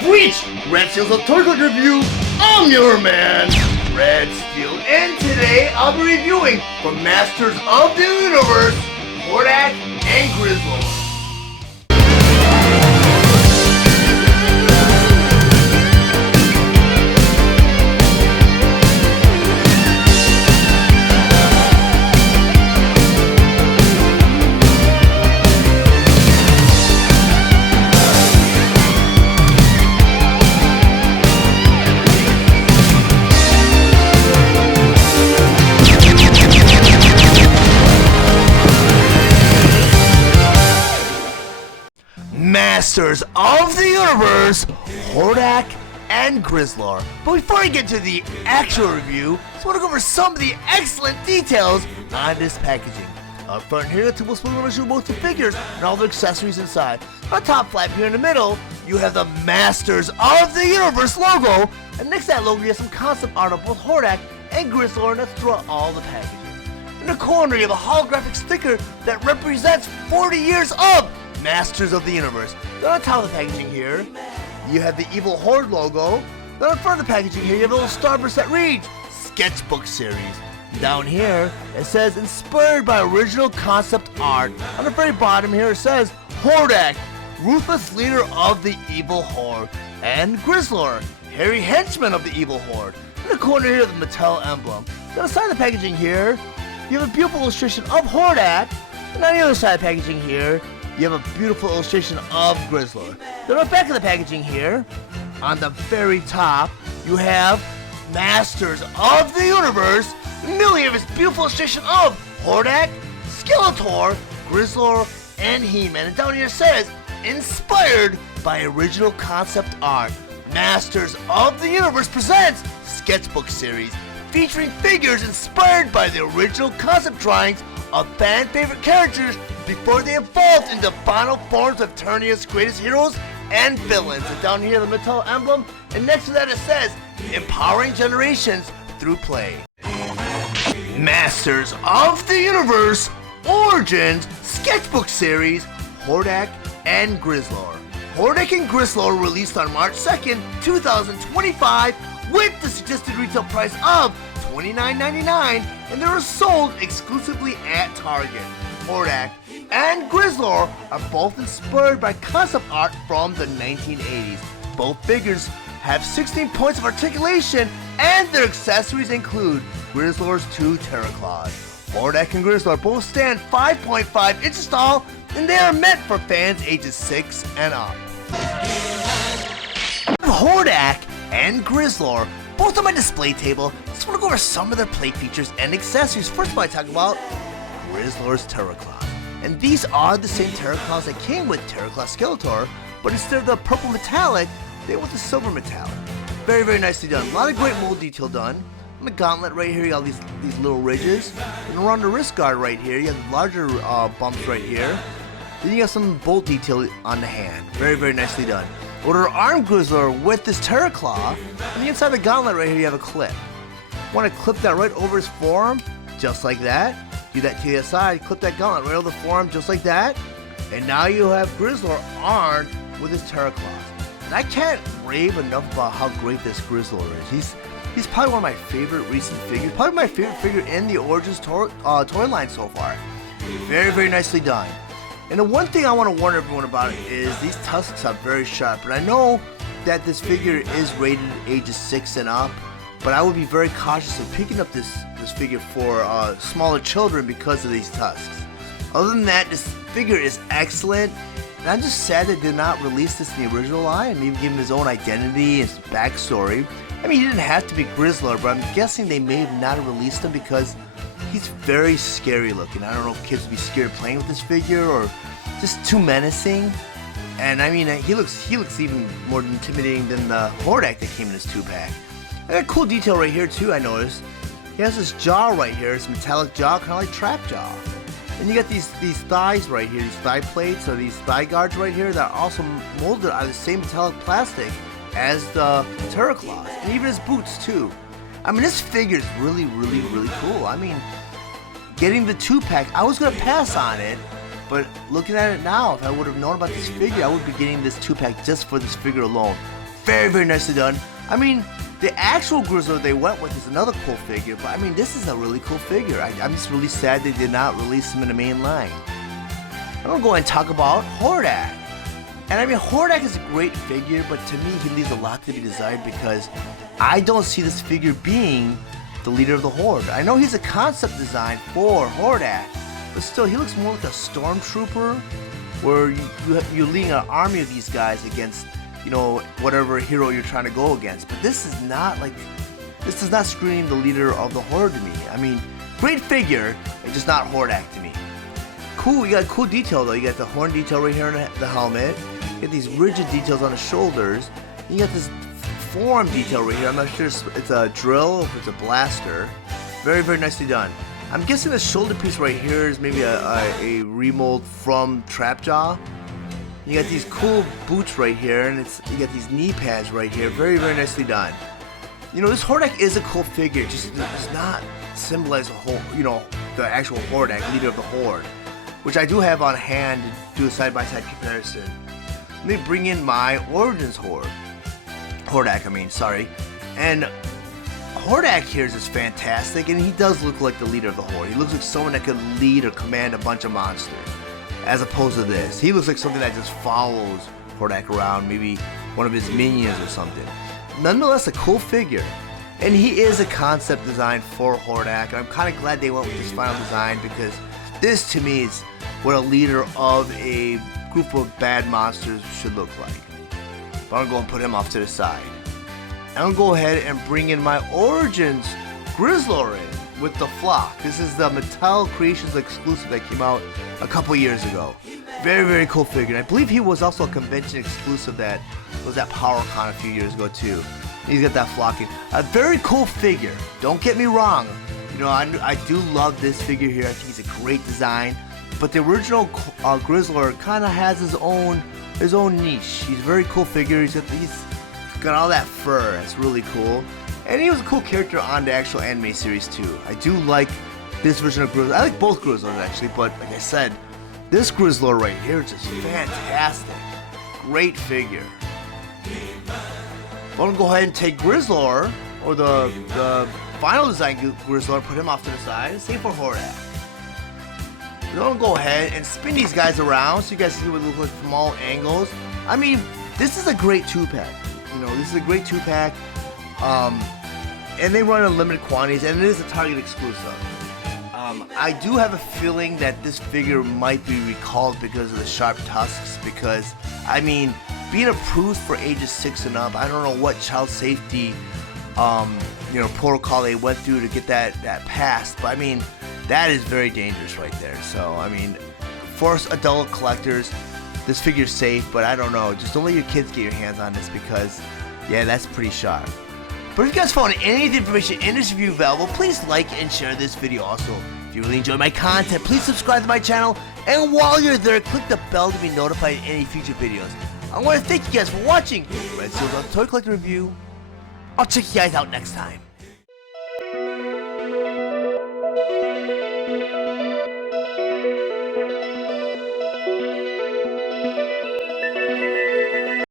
have reached Red Steele's Hordak review. I'm your man, Red Steele, and today I'll be reviewing from Masters of the Universe, Hordak and Grizzlor. Masters of the Universe, Hordak and Grizzlor. But before I get to the actual review, I just want to go over some of the excellent details on this packaging. Up front here, the two spoon runners show both the figures and all the accessories inside. On top flap here in the middle, you have the Masters of the Universe logo, and next to that logo you have some concept art of both Hordak and Grizzlor, and that's throughout all the packaging. In the corner you have a holographic sticker that represents 40 years of Masters of the Universe. Then on top of the packaging here, you have the Evil Horde logo. Then on front of the packaging here, you have a little starburst that reads Sketchbook series. Down here, it says inspired by original concept art. On the very bottom here, it says Hordak, ruthless leader of the Evil Horde, and Grizzlor, hairy henchman of the Evil Horde. In the corner here, the Mattel emblem. Then on the side of the packaging here, you have a beautiful illustration of Hordak, and on the other side of the packaging here, you have a beautiful illustration of Grizzlor. Then on the back of the packaging here, on the very top, you have Masters of the Universe. In the middle you have this beautiful illustration of Hordak, Skeletor, Grizzlor, and He-Man. And down here it says, inspired by original concept art, Masters of the Universe presents Sketchbook series, featuring figures inspired by the original concept drawings of fan favorite characters before they evolved into final forms of Eternia's greatest heroes and villains. And down here the Mattel emblem, and next to that it says, empowering generations through play. Masters of the Universe Origins Sketchbook series, Hordak and Grizzlor. Hordak and Grizzlor released on March 2nd, 2025 with the suggested retail price of $29.99, and they were sold exclusively at Target. Hordak and Grizzlor are both inspired by concept art from the 1980s. Both figures have 16 points of articulation, and their accessories include Grizzlor's 2 Terror Claws. Hordak and Grizzlor both stand 5.5 inches tall, and they are meant for fans ages 6 and up. Hordak and Grizzlor both on my display table. Just want to go over some of their play features and accessories. First of all, I talk about Grizzlor's Terror Claws. And these are the same Terror Claws that came with Terror Claw Skeletor, but instead of the purple metallic, they went with the silver metallic. Very, very nicely done. A lot of great mold detail done. On the gauntlet right here, you got these little ridges. And around the wrist guard right here, you have larger bumps right here. Then you got some bolt detail on the hand. Very, very nicely done. Order arm Grizzlor with this Terror Claw. On the inside of the gauntlet right here, you have a clip. Want to clip that right over his forearm, just like that. Do that to the side, clip that gauntlet right over the forearm, just like that. And now you have Grizzlor armed with his Terror Claws. And I can't rave enough about how great this Grizzlor is. He's probably one of my favorite recent figures. Probably my favorite figure in the Origins toy line so far. Very, very nicely done. And the one thing I want to warn everyone about is these tusks are very sharp. And I know that this figure is rated ages 6 and up, but I would be very cautious of picking up this figure for smaller children because of these tusks. Other than that, this figure is excellent, and I'm just sad they did not release this in the original line, maybe give him his own identity and his backstory. I mean, he didn't have to be Grizzlor, but I'm guessing they may have not released him because he's very scary looking. I don't know if kids would be scared playing with this figure or just too menacing. And I mean, he looks even more intimidating than the Hordak that came in his 2-pack. I got a cool detail right here too, I noticed. He has this jaw right here, this metallic jaw, kind of like trap jaw. And you got these thighs right here, these thigh plates or these thigh guards right here that are also molded out of the same metallic plastic as the Terror Claws, and even his boots too. I mean, this figure is really, really, really cool. I mean, getting the 2-pack, I was going to pass on it, but looking at it now, if I would have known about this figure, I would be getting this 2-pack just for this figure alone. Very nicely done. I mean, the actual Grizzlor they went with is another cool figure, but I mean, this is a really cool figure. I'm just really sad they did not release him in the main line. I'm gonna go ahead and talk about Hordak. And I mean, Hordak is a great figure, but to me, he leaves a lot to be desired because I don't see this figure being the leader of the Horde. I know he's a concept design for Hordak, but still, he looks more like a stormtrooper, where you're leading an army of these guys against, you know, whatever hero you're trying to go against. But this is not like, this does not scream the leader of the Horde to me. I mean, great figure, and just not Hordak to me. Cool, you got cool detail though. You got the horn detail right here on the helmet. You got these rigid details on the shoulders. You got this forearm detail right here. I'm not sure if it's a drill or if it's a blaster. Very nicely done. I'm guessing the shoulder piece right here is maybe a remold from Trapjaw. You got these cool boots right here, and you got these knee pads right here. Very nicely done. You know, this Hordak is a cool figure. It just does not symbolize a whole, you know, the actual Hordak, leader of the Horde, which I do have on hand to do a side-by-side comparison. Let me bring in my Origins Hordak, I mean, sorry. And Hordak here is just fantastic, and he does look like the leader of the Horde. He looks like someone that could lead or command a bunch of monsters, as opposed to this. He looks like something that just follows Hordak around, maybe one of his minions or something. Nonetheless, a cool figure. And he is a concept design for Hordak, and I'm kind of glad they went with this final design because this, to me, is what a leader of a group of bad monsters should look like. But I'm going to go and put him off to the side. I'm going to go ahead and bring in my Origins Grizzlor in with the flock. This is the Mattel Creations exclusive that came out a couple years ago. Very cool figure. And I believe he was also a convention exclusive that was at PowerCon a few years ago too. He's got that flocking. A very cool figure. Don't get me wrong. You know, I do love this figure here. I think he's a great design. But the original Grizzlor kind of has his own niche. He's a very cool figure. He's got all that fur. That's really cool. And he was a cool character on the actual anime series too. I do like this version of Grizzlor. I like both Grizzlors actually, but like I said, this Grizzlor right here is just fantastic. Great figure. I'm gonna go ahead and take Grizzlor, or the final design Grizzlor, put him off to the side. Same for Hordak. I'm gonna go ahead and spin these guys around so you guys see what it looks like from all angles. I mean, this is a great 2-pack. You know, this is a great 2-pack. And they run in limited quantities, and it is a Target exclusive. I do have a feeling that this figure might be recalled because of the sharp tusks, because, I mean, being approved for ages 6 and up, I don't know what child safety, you know, protocol they went through to get that passed, but I mean, that is very dangerous right there. So, I mean, for adult collectors, this figure's safe, but I don't know, just don't let your kids get your hands on this because, yeah, that's pretty sharp. But if you guys found any of the information in this review valuable, please like and share this video. Also, if you really enjoy my content, please subscribe to my channel, and while you're there, click the bell to be notified of any future videos. I want to thank you guys for watching Red Steele's Toy Collector Review. I'll check you guys out next time.